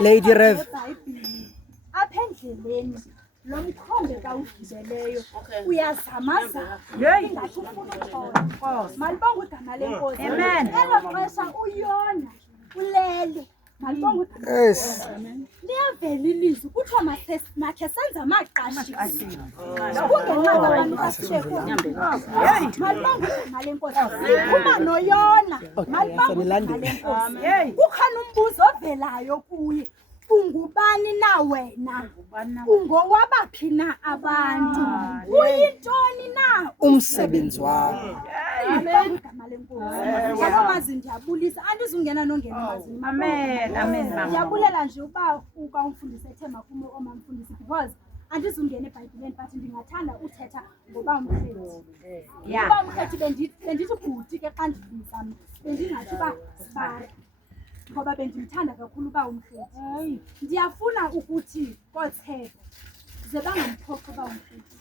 Lady Rev. Apha endleleni lo mkhombe kawugibeleyo uyazamaza ingathi ufuna utshona. Malibonga igama lenkosi. Amen. Elo xesha uyona ulele. Malibonga igama lenkosi. Liyavela ilizwi kuthiwa makhe senze amaqashi. Kungenxa abantu basibekho. Malibonga igama lenkosi. Siphuma noyona. Malibonga igama lenkosi. Kukhona umbuzo ovelayo kuye. Ungubani na wena? Ungowabaphi na abantu? Uyintoni na Umsebenzi wakho. igama lenkosi? Mazi ndiyabulisa andizungena nongena emazini. Amen. Amen, mama. Ndiyabulela nje uba umfundisi ethemba kume omamfundisi because andizungena eBhayibhileni but ndingathanda uthetha ngoba umkhethi. Uba umkhethi bendithi bhuti ke xa ndifundisa mna bendingathi uba sibara ngoba bendimthanda kakhulu uba umkhethi. Ndiyafuna ukuthi kotheko ze bangamphoqi uba umkhethi.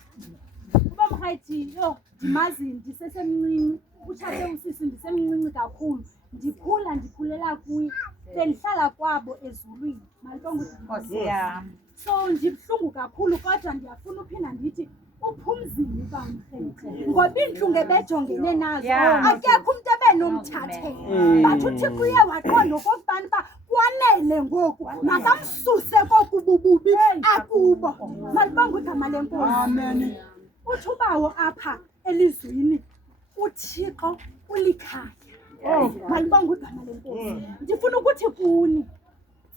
Uba umkhethi ndimazi ndisesemncinci uthathe usisi ndisemncinci kakhulu ndikhulela kuye bendihlala kwabo ezulwini. Malibonga Nkosi yami. So ndibuhlungu kakhulu kodwa ndiyafuna uphinda ndithi uphumzile uba umkhethi ngoba iintlungu ebejongene nazo akekho umntu ebenomthathela. But uThixo uye waqonda okokubana uba kwanele ngoku makamsuse koku bububi akubo. Malibonga igama lenkosi. Amen. Uthi ubawo apha elizwini uThixo ulikhaya. Malibonga igama lenkosi. Ndifuna ukuthi kuni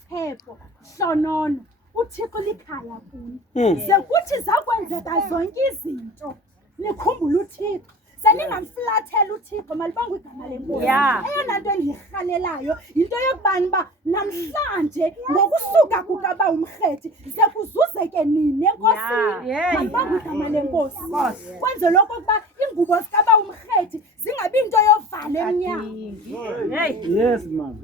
Thepho Hlonono uThixo likhaya kuni. Ze kuthi zakwenzeka zonke izinto nikhumbule uThixo. Seningamflathela uThixo. Malibonga igama lenkosi. Eyona nto endiyirhalelayo yinto yokubani uba namhlanje ngokusuka kukaba umkhethi ze kuzuzeke nini enkosini. Malibonga igama lenkosi. Kwenzela okokuba iingubo zikaba umkhethi zingabi into yovala emnyama. Yes, ma'am.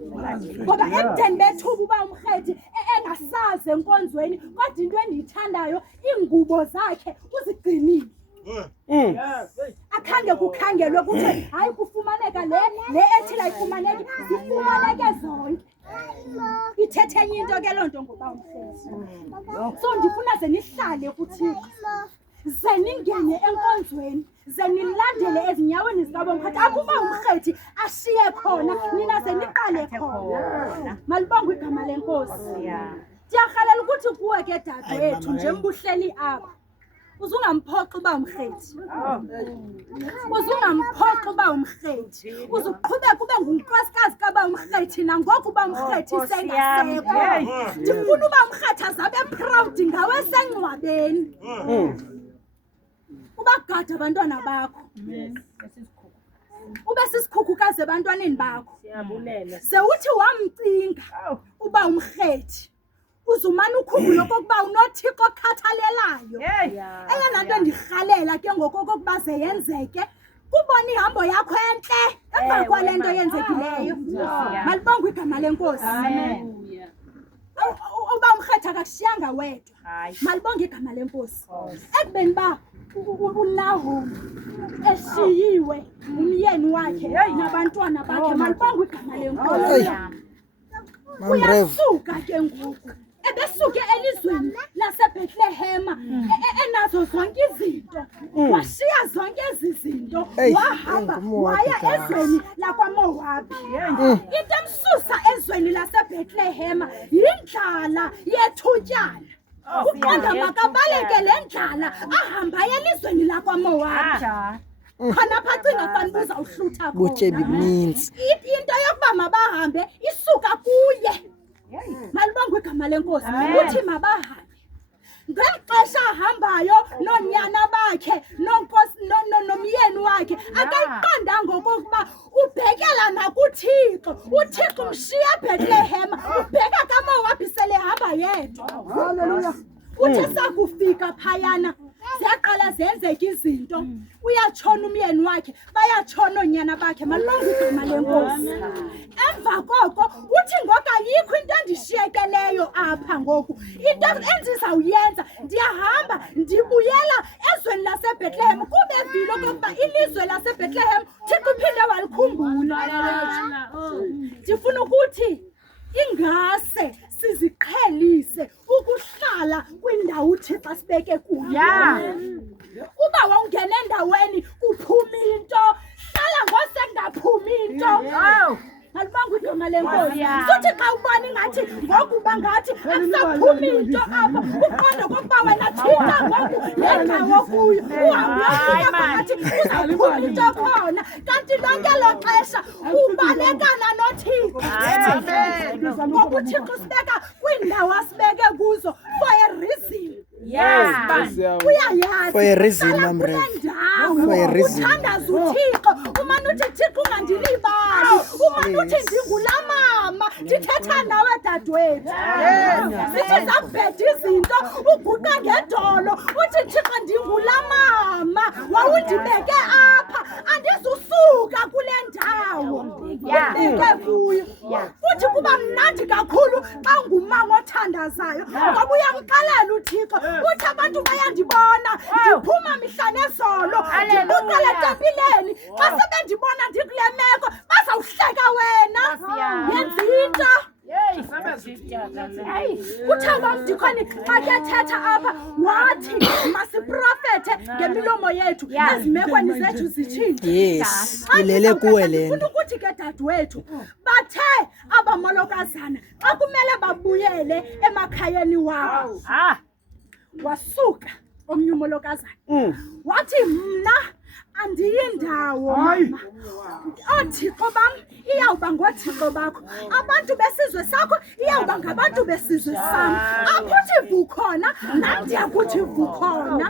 Ngoba ebudeni bethuba uba umkhethi engasazi enkonzweni kodwa into endiyithandayo iingubo zakhe uzigcinile. Akhange kukhangelwe ukuthi hayi kufumaneka le ethi ayifumaneki zifumaneke zonke. Ithethe enye into ke loo nto ngoba umkhethi. So ndifuna ze nihlale kuThixo ze ningene enkonzweni ze nilandele ezinyaweni zikabo umkhethi. Akuba umkhethi ashiye khona nina ze niqale khona. Malibonga igama lenkosi. Ndiyarhalela ukuthi kuwe ke dadewethu njengoba uhleli apha uzungamphoqi uba umkhethi. Uzungamphoqi uba umkhethi. Uzuqhubeka ube ngunkosikazi kaba umkhethi nangoku uba umkhethi sengasekho. Ndifuna uba umkhethi azabe proud ngawe sengcwabeni. Ubagade abantwana bakho. Ube sisikhukhukazi ebantwaneni bakho. Ze uthi wamcinga uba umkhethi uzumana ukhumbula okokuba unoThixo okhathalelayo. Eyona nto ndirhalela ke ngokokuba ze yenzeke kubona ihambo yakho entle emva kwale nto yenzekileyo. Malibonga igama lenkosi. Uba umkhethi akakushiyanga wedwa. Malibonga igama lenkosi. Ekubeni uba uNahum eshiyiwe umyeni wakhe nabantwana bakhe. Malibonga igama lenkosi. Uyasuka ke ngoku ebesuke elizweni laseBhethlehema enazo zonke izinto washiya zonke ezi zinto wahamba waya ezweni lakwaMowabi. Into emsusa ezweni laseBhethlehema yindlala yethutyana. Uqonda makabaleke le ndlala ahamba elizweni lakwaMowabi. Khona apha cinga fanele uzawuhlutha Butyebi buninzi. into yokuba mabahambe isuka kuye. Malibonga igama lenkosi. Uthi mabahambe ngexesha ahambayo nonyana bakhe nomyeni wakhe akayiqondanga okokuba ubhekela nakuThixo. uThixo umshiya eBhethlehema ubheka kaMowabi sele hamba yedwa. Haleluya. Uthi sakufika phayana ziyaqala zenzeka izinto. Uyatshona umyeni wakhe bayatshona oonyana bakhe. Malibonga igama lenkosi. Emva koko uthi ngoku ayikho into endishiyekeleyo apha ngoku. Into endizawuyenza ndiyahamba ndibuyela ezweni laseBhetlehem kube vile okokuba ilizwe laseBhetlehem Thixo uphinde walikhumbula. Ndifuna ukuthi ingase siziqhelise ukuhlala kwindawo uThixo asibeke kuyo. Uba wawungena endaweni kuphuma into, hlala ngosengaphumi into. Alibanga igama lenkosi. Futhi xa ubona ingathi ngokuba ngathi akusaphumi into apha, uqonda kokuba wena thinta ngoku nendawo kuyo. Uhambe uyofika ngathi kuzaphuma into khona, kanti lonke lo xesha ubalekana noThixo. Ngoba uThixo sibeka kwiindawo asibeke kuzo for a reason. Uyayazi For a reason, Ma'am Rev. For a reason. Uthandaza uThixo, umane uthi Thixo ungandilibali, umane uthi ndingula mama ndithetha nawe dadewethu. Sithi zakubheda izinto uguqa ngedolo uthi Thixo ndingula mama wawundibeke apha andizusuka kule ndawo ubeke kuyo. Futhi kuba mnandi kakhulu xa ungumama othandazayo ngoba uyamxelela uThixo uthi abantu bayandibona ndiphuma mihla nezolo ndibuqele etempileni, xa sebendibona ndikule meko bazawuhleka wena. Yenza into uthaba mdikhoni xa kethetha apha wathi masiprofethe ngemilomo yethu ezimekweni zethu zitshintshe. Yes, ilele kuwe le nto. Ufuna ukuthi ke dadewethu bathe abamolokazana xa kumele babuyele emakhayeni wabo, wasuka omnye umolokazana wathi mna andiyindawo mama, oothixo bam iyawuba ngoothixo bakho, abantu besizwe sakho iyawuba ngabantu besizwe sam. Apho uthi vukhona nam ndiyakuthi vukhona.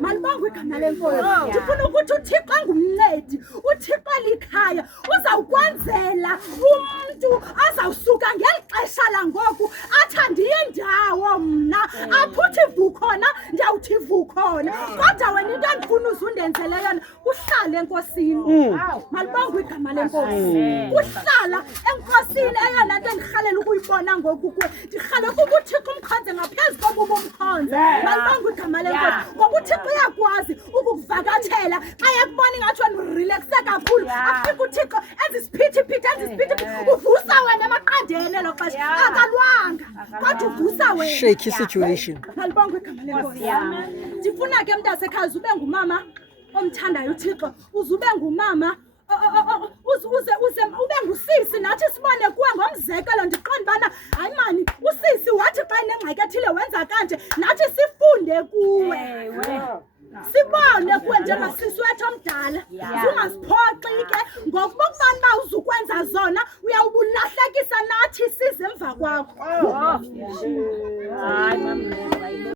Malibongwe igama lenkosi. Ndifuna ukuthi uThixo engumncedi, uThixo elikhaya uzawukwenzela umntu azawusuka ngeli xesha langoku athi andiyindawo mna. Apho uthi vukhona ndiyawuthi vukhona. Kodwa wena into endifuna uzundenzele yona uhlala enkosini. Malibongwe igama lenkosi. Uhlala enkosini eyona nto endirhalela ukuyibona ngoku kuwe, ndirhalela ukuba uThixo umkhonze ngaphezu kokuba umkhonze. Malibongwe igama lenkosi. Ngoba uThixo uyakwazi ukukuvakatshela xa ekubona ingathi wena urilekse kakhulu, afike uThixo ezisiphithiphithi uvusa wena emaqandeni elo xesha. Akalwanga kodwa uvusa wena. Shaky situation. Malibongwe igama lenkosi. Ndifuna ke mntasekhaya ube ngumama omthandayo uThixo, uze ube ngumama uze ube ngusisi nathi sibone kuwe ngomzekelo. Ndiqonda ubana hayi mani usisi wathi xa inengxaki ethile wenza kanje, nathi sifunde kuwe. Sibone kuwe njengasisi wethu omdala, ungasiphoxi ke ngokuba ukubani uba uzukwenza zona uyawubulahlekisa nathi size emva kwakho.